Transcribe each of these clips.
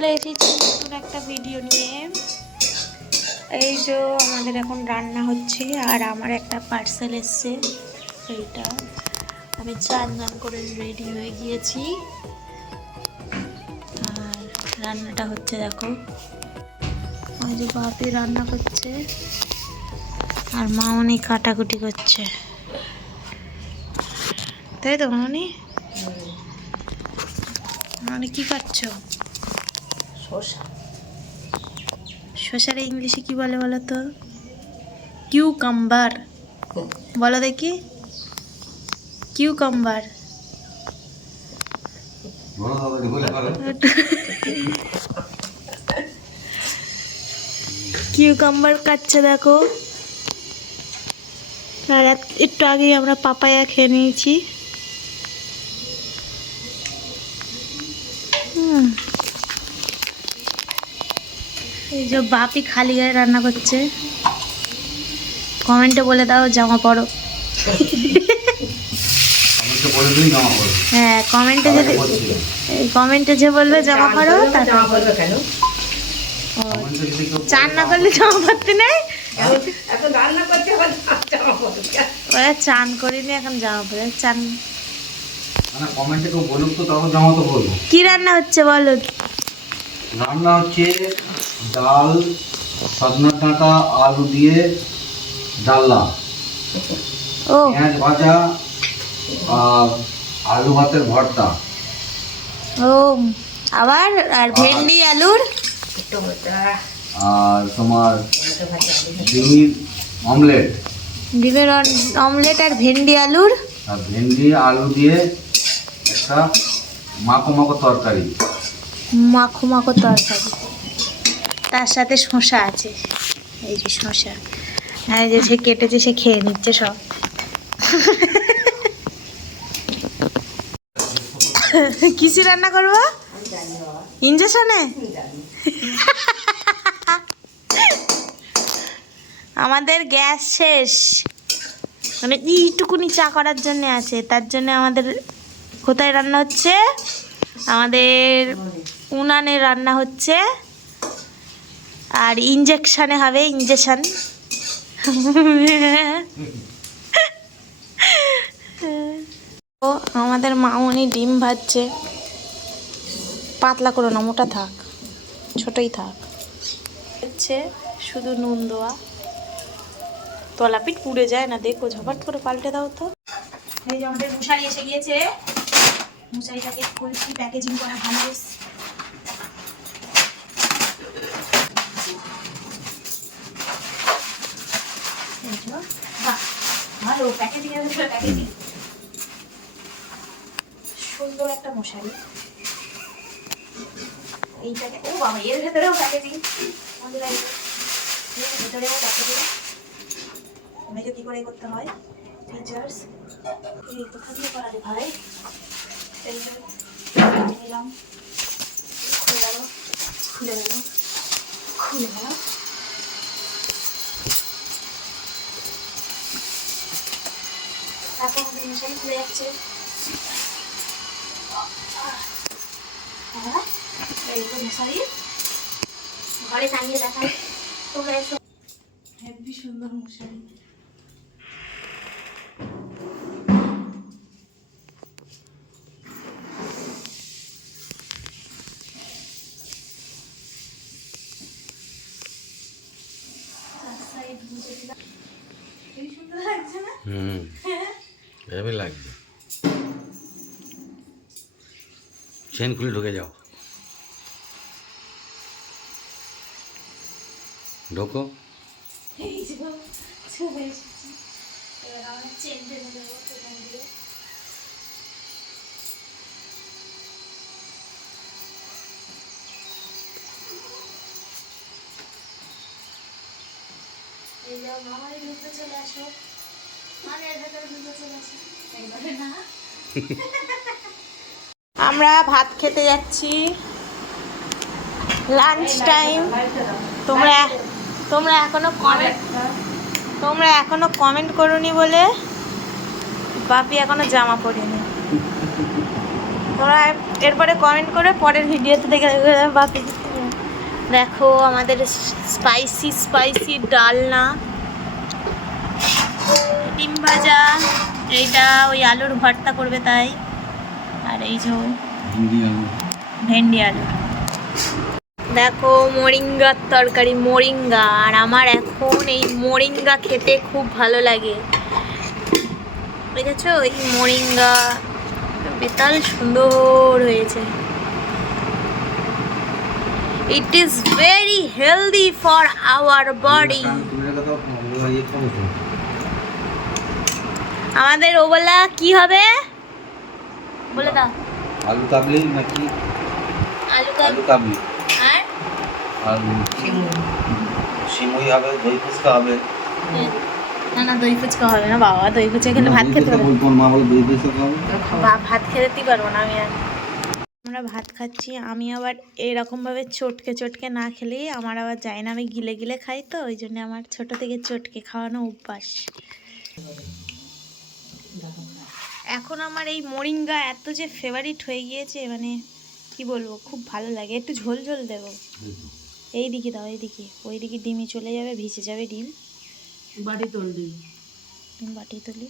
চলে এসেছি নতুন একটা ভিডিও নিয়ে। এই যে আমাদের এখন রান্না হচ্ছে আর আমার একটা পার্সেল এসছে, এইটা আমি চান করে রেডি হয়ে গিয়েছি আর রান্নাটা হচ্ছে দেখো। ওই যে বাপি রান্না করছে আর মা অনেক কাটাকুটি করছে, তাই তো মামনি? মানে কি কাটছ? শসা। শসার ইংলিশে কি বলে বলো তো? কিউকাম্বার বলো দেখি। কিউকাম্বার। কিউকাম্বার কাটছে দেখো। আর একটু আগেই আমরা পাপায়া খেয়ে নিয়েছি। এই যে বাপি খালি গায়ে রান্না করছে। কমেন্টে বলে দাও জামা পরো। হ্যাঁ, কমেন্টে যে বলবে জামা পরো তারপর কেন চান না করলে জামা পরতে নেই। ওরা চান করিনি, এখন জামা পরে চান। কি রান্না হচ্ছে বলো? রান্না হচ্ছে ডাল, সজনার ডাঁটা, আলু দিয়ে ডালনা, ও পেঁয়াজ ভাজা আর আলু ভাতের ভর্তা। ও আবার আর ভেন্ডি আলুর আর তোমার ডিমের অমলেট। ডিমের অমলেট আর ভেন্ডি আলুর আর ভেন্ডি আলু দিয়ে একটা মাখো মাখো তরকারি। মাখো মাখো তরকারি, তার সাথে শসা আছে। এই যে শসা, আর এই যে সে কেটেছে, সে খেয়ে নিচ্ছে সব। কিসি রান্না করবো? ইঞ্জেকশনে? আমাদের গ্যাস শেষ, মানে এইটুকুনি চা করার জন্য আছে, তার জন্য আমাদের কোথায় রান্না হচ্ছে? আমাদের উনানে রান্না হচ্ছে আর ইঞ্জেকশনে হবে, ইঞ্জেকশন। ও আমাদের মামনি ডিম ভাজছে, পাতলা করো না, মোটা থাক, ছোটই থাক। হচ্ছে শুধু নুন দেওয়া, তলাপিঠ পুড়ে যায় না, দেখো ঝপাট করে পাল্টে দাও তো। এই যে আমাদের মশারি এসে গিয়েছে, মশারিটাকে খুলছি, প্যাকেজিং করা ভালো। ভালো প্যাকেজিং এর ভিতরে প্যাকেজিং, সুন্দর একটা মশারি। এইটাকে ও বাবা, এর ভেতরেও প্যাকেজিং, আমাদের এর ভেতরেও প্যাকেজিং। আমাকে কি করে করতে হয় ফিচার্স, এই কোথা দিয়ে করা রে ভাই? এই নিলাম, খুলে গেল, খুলে গেল, খুলে গেল। তারপর আমাদের মশারি খুলে যাচ্ছে। এই মশারি ঘরে টাঙিয়ে দেখায়, তোমরা এসো। হেবি সুন্দর মশারি। সুন্দর লাগছে না? এভাবে লাগবে। চেন খুলে ঢুকে যাও, ঢোকো। এই যে চলে এসেছি, এবার আমরা চেন টেনে দেবো এখান দিয়ে। এই যে মামার ভিতরে চলে আসো, মানে এর ভেতরে ভিতরে চলে আসো, একবারে না। আমরা ভাত খেতে যাচ্ছি, লাঞ্চ টাইম। তোমরা এখনো কমেন্ট করোনি বলে বাপি এখনো জামা পরিনি। তোমরা এরপরে কমেন্ট করে পরের ভিডিওতে দেখে বাপি। দেখো আমাদের স্পাইসি স্পাইসি ডালনা, ডিম ভাজা, এইটা ওই আলুর ভর্তা করবে তাই, আর এই যে ভেন্ডি আলু। দেখো মোরিঙ্গার তরকারি, মোরিঙ্গা। আর আমার এখন এই মোরিঙ্গা খেতে খুব ভালো লাগে, বুঝেছো? এই মোরিঙ্গা বেতাল সুন্দর হয়েছে। It is very healthy for our body. আমাদের ওবেলা কি হবে বলে দাও। আলু কাবলি নাকি? আলু কাবলি আর সিমুই হবে, দই ফুচকা হবে। না না, দই ফুচকা হবে না বাবা, দই ফুচকা খেলে ভাত খেতে পারবো না। মা বলে দই ফুচকা হবে, ভাত খেতেই পারবো না আমি। আর আমরা ভাত খাচ্ছি, আমি আবার এরকম ভাবে চটকে চটকে না খেলেই আমার আবার যায় না, আমি গিলে গিলে খাই, তো ওই জন্য আমার ছোট থেকে চটকে খাওয়ানো অভ্যাস। এখন আমার এই মোরিঙ্গা এত যে ফেভারিট হয়ে গিয়েছে, মানে কি বলবো, খুব ভালো লাগে। একটু ঝোল ঝোল দেবো। এই দিকে দাও, এইদিকে, ওইদিকে ডিমই চলে যাবে, ভিজে যাবে ডিম। বাড়ি তোল দিই, ডিম বাটি তুলি।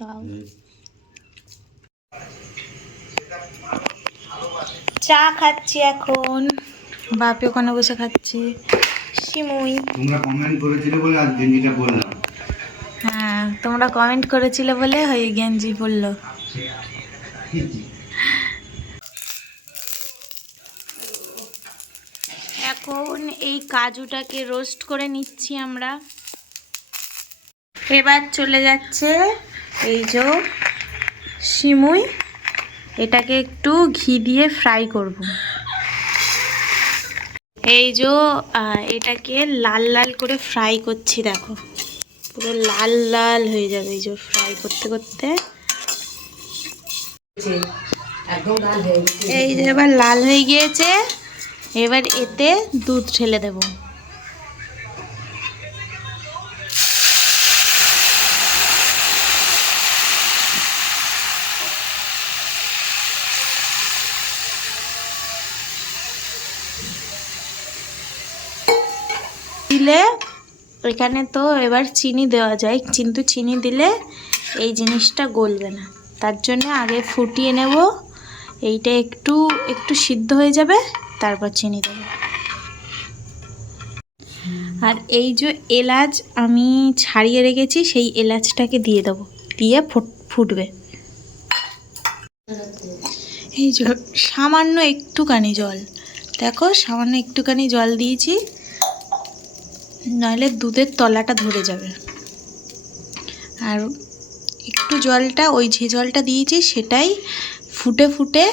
দাও। চা খাচ্ছি এখন, বাপি ওখানে বসে খাচ্ছে। সিমুই, তোমরা কমেন্ট করেছিলে বলে আজ গেঞ্জিটা বললাম। হ্যাঁ তোমরা কমেন্ট করেছিলে বলে ওই গেঞ্জি পরলো। এখন এই কাজুটাকে রোস্ট করে নিচ্ছি আমরা। এবার চলে যাচ্ছে এই যে সিমুই, এটাকে একটু ঘি দিয়ে ফ্রাই করব। এই যে এটাকে লাল লাল করে ফ্রাই করছি, দেখো পুরো লাল লাল হয়ে যাবে এই যে ফ্রাই করতে করতে। এই যে এবার লাল হয়ে গিয়েছে, এবার এতে দুধ ঢেলে দেব। দিলে এখানে তো এবার চিনি দেওয়া যায়, কিন্তু চিনি দিলে এই জিনিসটা গলবে না, তার জন্য আগে ফুটিয়ে নেব। এইটা একটু একটু সিদ্ধ হয়ে যাবে, তারপর চিনি দেব। আর এই যে এলাচ আমি ছাড়িয়ে রেখেছি, সেই এলাচটাকে দিয়ে দেবো, দিয়ে ফুটবে। এই যে সামান্য একটুখানি জল, দেখো সামান্য একটুখানি জল দিয়েছি, নইলে দুধের তলাটা ধরে যাবে। আর একটু জলটা, ওই যে জলটা দিয়েছি সেটাই ফুটে ফুটে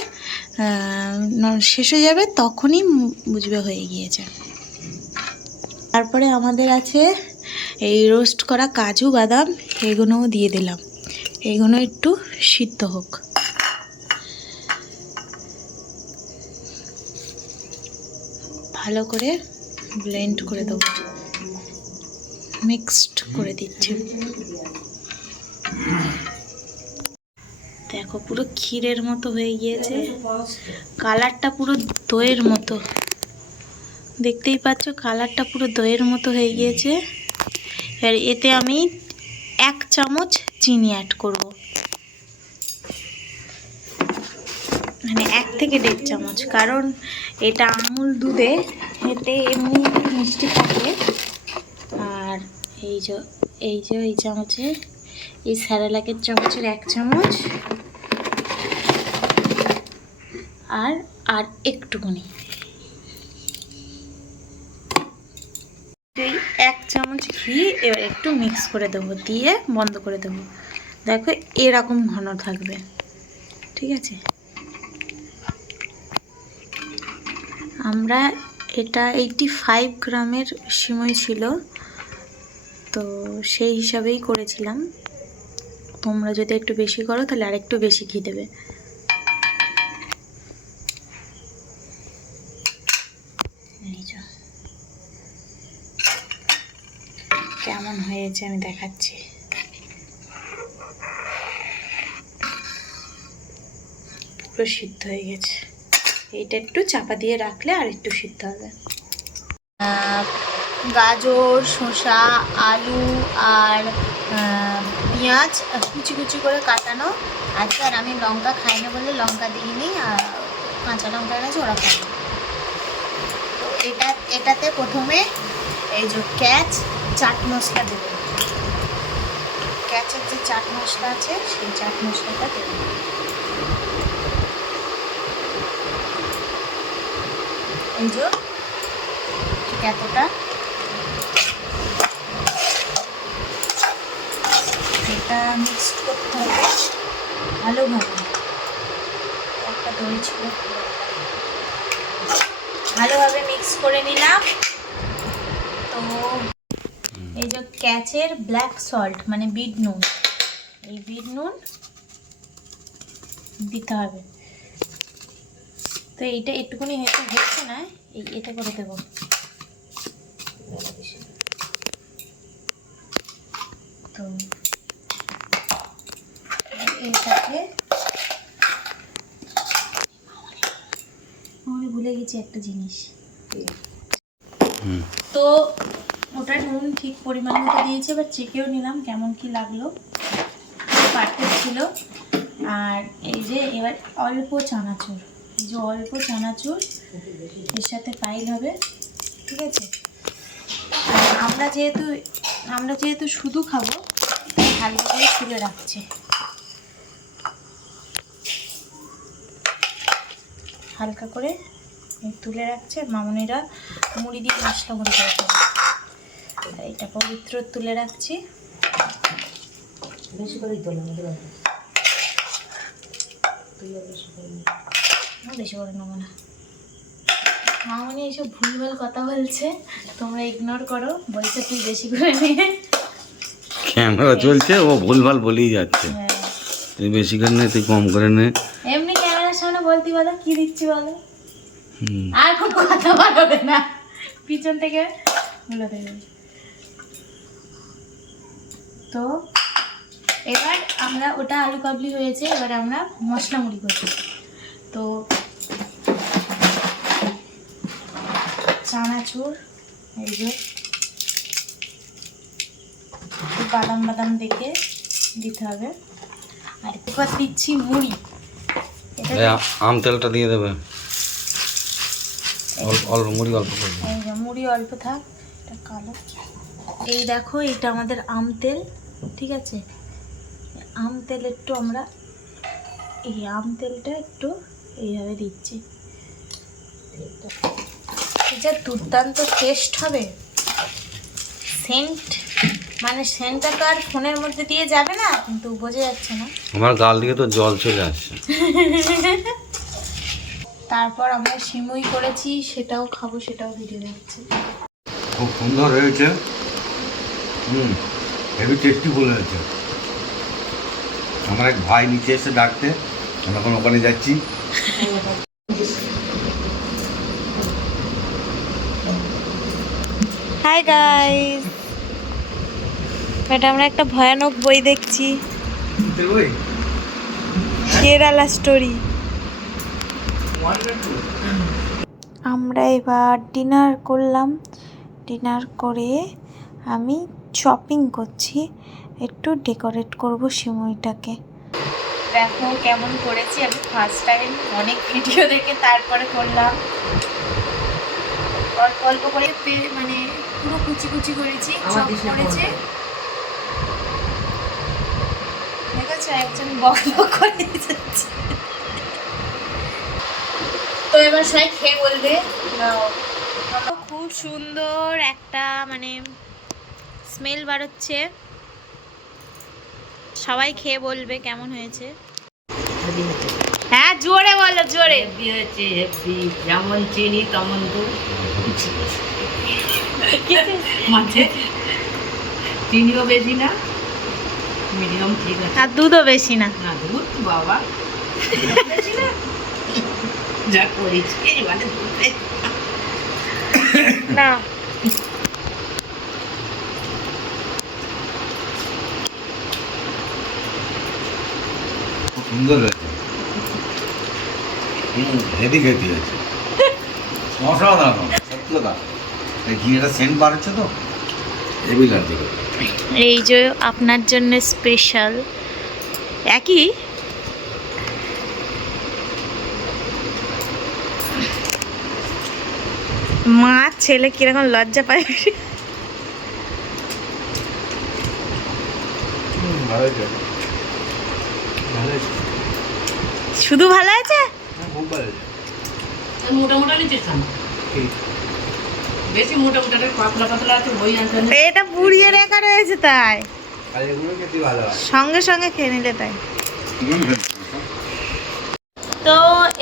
শেষ হয়ে যাবে, তখনই বুঝবে হয়ে গিয়েছে। তারপরে আমাদের আছে এই রোস্ট করা কাজু বাদাম, এগুলোও দিয়ে দিলাম, এগুলো একটু সিদ্ধ হোক। ভালো করে ব্লেন্ড করে দেবো, মিক্সড করে দিচ্ছি। দেখো পুরো ক্ষীরের মতো হয়ে গিয়েছে, কালারটা পুরো দইয়ের মতো, দেখতেই পাচ্ছ কালারটা পুরো দইয়ের মতো হয়ে গিয়েছে। আর এতে আমি 1 চামচ চিনি অ্যাড করব, মানে 1 থেকে 1.5 চামচ, কারণ এটা আমুল দুধে, এতে এমনি একটু মিষ্টি থাকে। আর এই যে এই চামচে, এই স্যারেলাকের চামচের 1 চামচ, আর একটুখানি এই 1 চামচ ঘি এবার একটু মিক্স করে দেবো, দিয়ে বন্ধ করে দেবো। দেখো এরকম ঘন থাকবে, ঠিক আছে? আমরা এটা 85 গ্রামের সিমই ছিল, তো সেই হিসাবেই করেছিলাম। তোমরা যদি একটু বেশি করো তাহলে আরেকটু বেশি ঘি দেবে। কেমন হয়েছে আমি দেখাচ্ছি। পুরো সিদ্ধ হয়ে গেছে। এইটা একটু চাপা দিয়ে রাখলে আর একটু সিদ্ধ হবে। গাজর, শসা, আলু আর পেঁয়াজ কুচি কুচি করে কাটানো আছে। আর আমি লঙ্কা খাই না বলে লঙ্কা দিইনি, আর কাঁচা লঙ্কা এনেছে, ওরা খাই। তো এটাতে প্রথমে এই যে ক্যাচ চাট মশলা দেবো। ক্যাচের যে চাট মশলা আছে সেই চাট মশলাটা দেবো। এই যে ঠিক এতটা। এটা মিক্স করতে হবে ভালোভাবে। একটা দই ছিল, ভালোভাবে মিক্স করে নিলাম। তো এই যে ক্যাচের ব্ল্যাক সল্ট মানে বিট নুন, এই বিট নুন দিতে হবে। তো এইটা একটুখানি হচ্ছে না, এটা করে দেবো। তো এটাকে আমি ভুলে গেছি একটা জিনিস। তো ওটা নুন ঠিক পরিমাণ মতো দিয়েছি, এবার চেকেও নিলাম কেমন কি লাগলো, পারফেক্ট ছিল। আর এই যে এবার অল্প চানাচুর, এই যে অল্প চানাচুর এর সাথে পাইল হবে, ঠিক আছে। আর আমরা যেহেতু শুধু খাবো তাই হালকা করে তুলে রাখছি, হালকা করে তুলে রাখছে। মামুনিরা মুড়ি দিয়ে মশলা মুড়ি করে খাবে, এটা পবিত্র তুলে রাখছি। বেশি করেই তোলা, বেশি করে নেবো না। মামুনি এইসব ভুলভাল কথা বলছে, তোমরা ইগনোর করো। বলছে তুই বেশি করে নিয়ে, ক্যামেরা চলছে, ও ভুলভাল বলেই যাচ্ছে। তুই বেশি করে নে, তুই কম করে নে। এমনি ক্যামেরার সামনে বলতে বলো কি দিচ্ছি বলো, আর কোনো কথা বলবে না, পিছন থেকে বলে দেবে। তো এবার আমরা ওটা আলু কাবলি হয়েছে, এবার আমরা মশলা মুড়ি করছি। তো চানাচুর এই যে বাদাম বাদাম দেখে দিতে হবে। আর এবার দিচ্ছি মুড়ি, আম তেলটা দিয়ে দেবে, অল্প মুড়ি অল্প করে। এই যে মুড়ি অল্প থাক, এটা কালো। এই দেখো এটা আমাদের আম তেল, ঠিক আছে। আম তেল একটু আমরা এই আম তেলটা একটু এইভাবে দিচ্ছি, এটা দুর্দান্ত টেস্ট হবে। সেন্ট মানে সেন্টটা তো আর ফোনের মধ্যে দিয়ে যাবে না, কিন্তু বোঝা যাচ্ছে না। আমার গাল দিয়ে তো জল চলে আসছে। তারপর আমরা সিমুই করেছি, সেটাও খাবো, সেটাও ভিডিও দেখছি। খুব সুন্দর হয়েছে, হেভি টেস্টি বলে হয়েছে। আমার এক ভাই নিচে এসে ডাকতে, আমরা এখন ওখানে যাচ্ছি। হাই গাইস, এটা আমরা একটা ভয়ানক বই দেখছি, কেরালা স্টোরি। আমরা এবার ডিনার করলাম, ডিনার করে আমি শপিং করছি, একটু ডেকোরেট করব সিমুইটাকে। দেখো কেমন করেছি আমি, ফার্স্ট টাইম অনেক ভিডিও দেখে তারপরে করলাম। অল্প অল্প করে মানে পুরো কুচি কুচি করেছি, চপ করেছে। দেখেছো একজন বক বক করে যাচ্ছে। তো এবার সবাই খেয়ে বলবে। খুব সুন্দর একটা মানে স্মেল বাড়ছে, সবাই খেয়ে বলবে কেমন হয়েছে। হ্যাঁ জোরে বলো, জোরে। হয়েছে যেমন চিনি তেমন দুধ, মানে চিনিও বেশি না, মিডিয়াম ঠিক আছে। আর দুধও বেশি না। না দুধ বাবা বেশি না, যা করেছি মানে দুধ না। সুন্দর হয়েছে। হেভি খেতে হয়েছে। অসাধারণ, সত্যি কথা। এই ঘিটা সেন্ট বাড়ছে তো, হেভি লাগছে খেতে। এই যে আপনার জন্য স্পেশাল একই মা ছেলে কিরকম লজ্জা পায়। ভালো হয়েছে, ভালো হয়েছে, শুধু ভালো আছে? খুব ভালো হয়েছে। মোটা মোটা নিচ্ছিস কেন? বেশি মোটা মোটা পাতলা পাতলা আছে ওই আনতে এটা পুড়িয়ে রাখা রয়েছে তাই আর এগুলো খেতে ভালো হয়। সঙ্গে সঙ্গে খেয়ে নিলে তাই। তো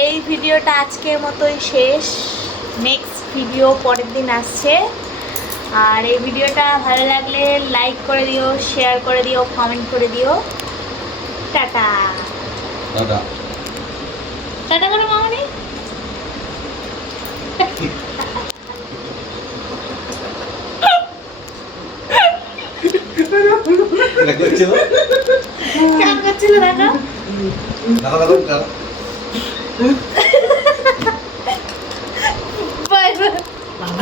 এই ভিডিওটা আজকের মতোই শেষ। নেক্সট ভিডিও পরের দিন আসছে। আর এই ভিডিওটা ভালো লাগলে লাইক করে দিও, শেয়ার করে দিও, কমেন্ট করে দিও। টাটা দাদা টাটা করে মামানি। এটা করছিল কেমন করছিল দেখো। দাদা দাদা দাদা বাই বাই। বাবা